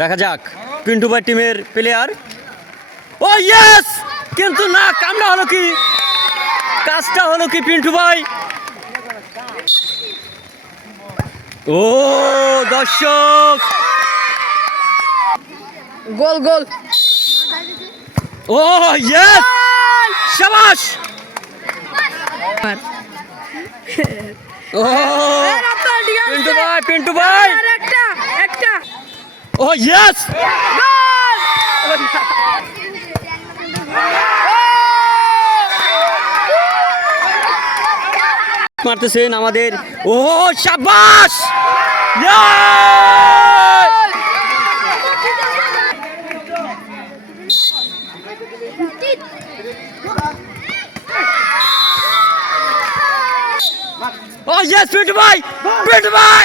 দেখা যাক পিন্টু ভাই টিমের প্লেয়ার। ও ইয়েস, কিন্তু না, কামটা হলো কি, কাজটা হলো কি পিন্টু ভাই। ও দর্শক, গোল গোল। ও ইয়েস, শাবাশ। ও পিন্টু ভাই, পিন্টু ভাই, একটা একটা ও ইয়েস, মারতেছেন আমাদের। ও শাবাশ, ও ইয়েস পিন্টু ভাই, পিন্টু ভাই,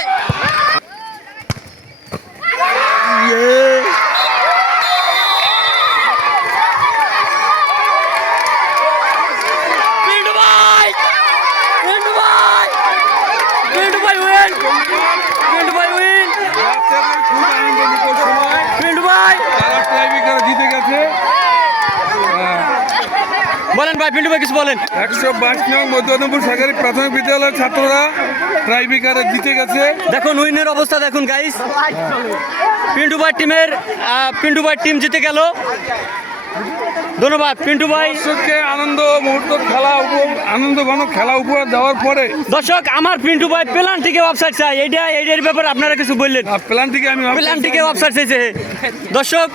পিন্টু ভাই, পিন্টু ভাই, পিন্টু ভাই উইন, পিন্টু ভাই উইন, পিন্টু ভাই জিতে গেছে। বলেন ভাই, পিন্টু ভাই কিছু বলেন। 122 নং মধ্যনপুর সরকারি প্রাথমিক বিদ্যালয়ের ছাত্ররা ট্রাইবিকারে জিতে গেছে। দেখুন উইনের অবস্থা দেখুন গাইস, পিন্টু ভাই টিমের পিন্টু ভাই টিম জিতে গেল। ধন্যবাদ পিন্টু ভাই। দর্শককে আনন্দ মুহূর্ত আনন্দঘন খেলা উপহার দেওয়ার পরে দর্শক, আমার পিন্টু ভাই পেনাল্টিকে অফসাইড চাই, এইটার ব্যাপারে আপনারা কিছু বললেন। প্ল্যানটিকে আমি পেনাল্টিকে অফসাইড চাইছে দর্শক।